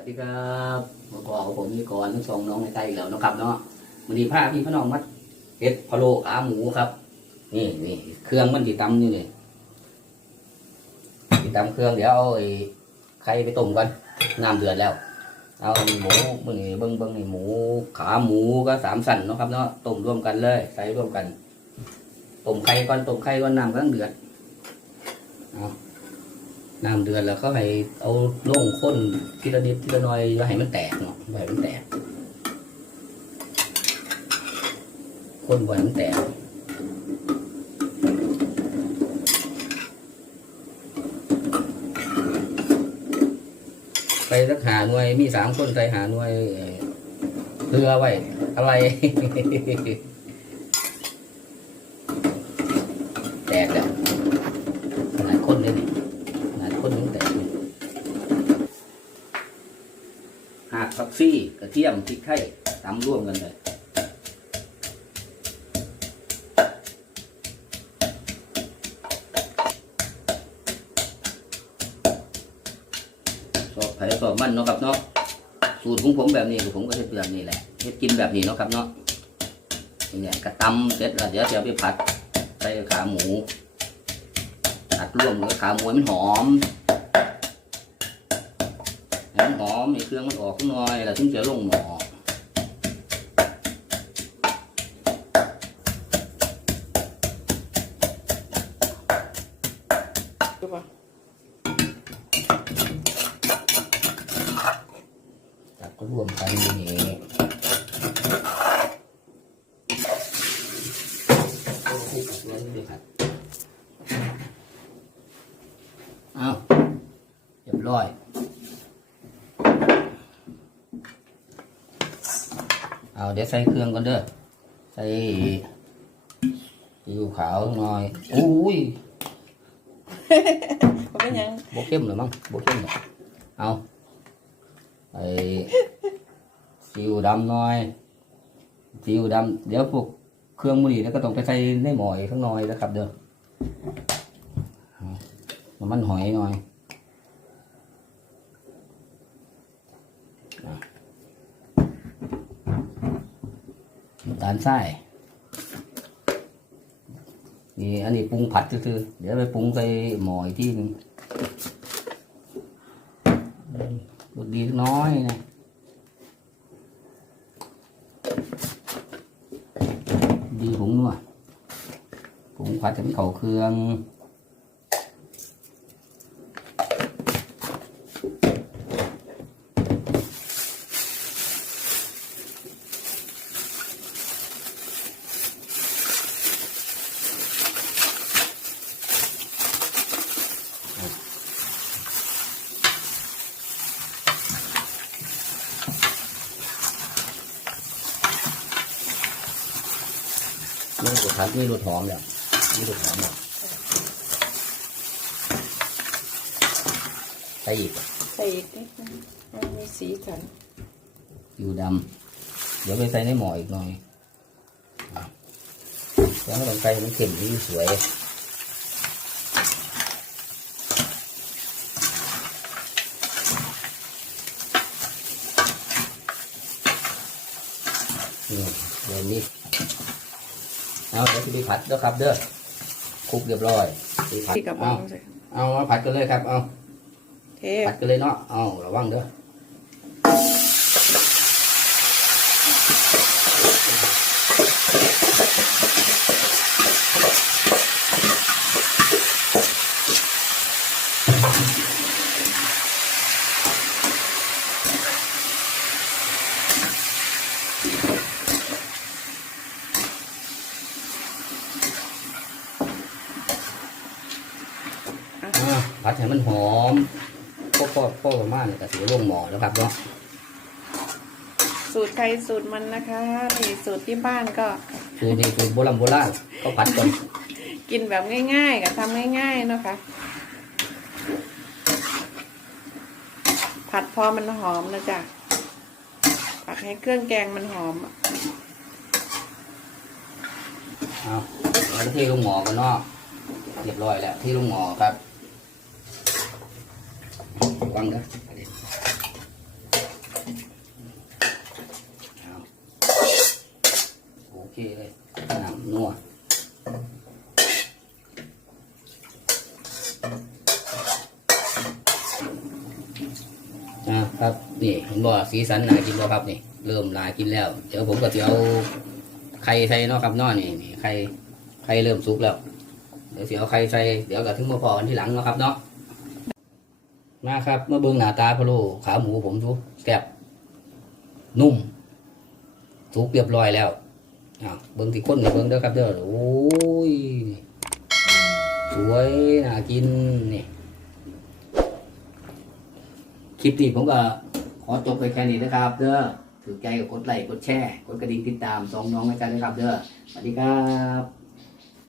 วัสดีครับเมื่อก่อผมนี่ก่อนทั้งสองน้องในไตแล้วนะครับเนาะวันนี้พาพี่พี่น้องมัดเห็ดพะโล้ขาหมูครับ นี่นี่เครื่องมันที่ตำนี่เลยที่ตำเครื่องเดี๋ยวเอาไอ้ไข่ไปต้มก่อนน้ำเดือดแล้ว เอาหมูมือนี่เบิ้งเบิ้งนี่หมู ขาหมูก็สามสันนะครับเนาะต้มร่วมกันเลย ใส่ร่วมกันต้มไข่ก่อนต้มไข่ก่อนน้ำกำลังเดือดเอา น้ำเดือดแล้วก็ให้เอาลงข้นทีละนิดทีละน่อยอย่าให้มันแตกเนาะให้มันแตกข้นบ่ให้มันแตกไปสักหาหน่วยมีสามคนใส่หาหน่วยเอ่อเรือไว้อะไร แตกแล้วขนาดคนเลยนี่ขนาดคนยังแตกเลยหากผัก ซี่กระเทียมพริกไทยตำร่วมกันเลยสอบไผ่สอบมันเนาะครับเนาะสูตรของผมแบบนี้คือผมก็เฮ็ดแบบนี้แหละเฮ็ดกินแบบนี้เนาะครับเนาะนี่เนี่ยกระตำเสร็จแล้วเดี๋ยวจะไปผัดใส่ขาหมูผัดร่วมกับขาหมูมันหอม มันหอมให้เครื่องมันออกหน่อยแล้วถึงจะลงหม้อจับก็รวมกันอย่างนี้เอาคลุกกับเนื้อนี่เลยครับเอาเรียบร้อย เอาเดี๋ยวใส่เครื่องก่อนเด้อใส่ซีอิ๊วขาวหน่อยอุ้ยเขาเป็นหยังโบเข้มหรือมั้งโบเข้มหรอเอาไอ้ซีอิ๊วดำหน่อยซีอิ๊วดำเดี๋ยวพวกเครื่องมือนีแล้วก็ต้องไปใส่ในหม้ออีกข้างหน่อยนะครับเด้อเอาน้ำมันหอยหน่อย น้ำตาลทรายนี่อันนี้ปรุงผัดคือเดี๋ยวไปปรุงใส่หมอยที่นึงรสดีน้อยนะดีผงนัวผงผัดถึงเขาเครื่อง นี่รสผัดนี่รสหอมแล้วนี่รสหอมแล้วใส่อีกใส่อีกนิดนึงให้มีสีสันอยู่ดำเดี๋ยวไปใส่ในหม้ออีกหน่อยอะแล้วก็ต้องใส่ให้มันเข้มดีสวยนี่เดี๋ยวนี้ เอาเดี๋ยวจะไปผัดแล้วครับ เด้อคลุกเรียบร้อยไปผัดที่กับมเอาองใส่เอามาผัดกันเลยครับ เอาเทผัดกันเลยเนาะเอาระวังเด้อ ผัดให้มันหอมพ่อพ่อพ่อประมาณนี่ก็ถือลงหม้อแล้วครับเนาะสูตรใครสูตรมันนะคะนี่สูตรที่บ้านก็ สูตรนี้สูตรโบราณโบราณก็ผัดก่อนกินแบบง่ายๆกับทำง่ายๆเนาะคะผัดพอมันหอมนะจ๊ะผัดให้เครื่องแกงมันหอมอะเอาแล้วก็เทลงหม้อกันเนาะเรียบร้อยแล้วที่ลงหม้อครับ ต้องฟังนะโอเคเลยน้ำนัวนะครับนี่ผมบอกสีสันน่ากินบ่ครับนี่เริ่มลายกินแล้ว เดี๋ยวผมก็จะเอาไข่ใส่นอกครับนอกนี่นี่ไข่ไข่เริ่มสุกแล้ว เดี๋ยวเสียวไข่ใส่เดี๋ยวก็ถึงมาพอกันที่หลังนะครับเนาะ มาครับเมื่อเบิ่งหน้าตาพะโล้ขาหมูผมดูแซ่บนุ่มสุกเรียบร้อยแล้วอ้าวเบิ่งที่คนนี่เบิ่งเด้อครับเด้อโอ้ยสวยน่ากินนี่คลิปนี้ผมก็ขอจบไปแค่นี้นะครับเด้อถือใจกดไลค์กดแชร์กดกระดิ่งติดตามสองน้องให้กันนะครับเด้อสวัสดีครับ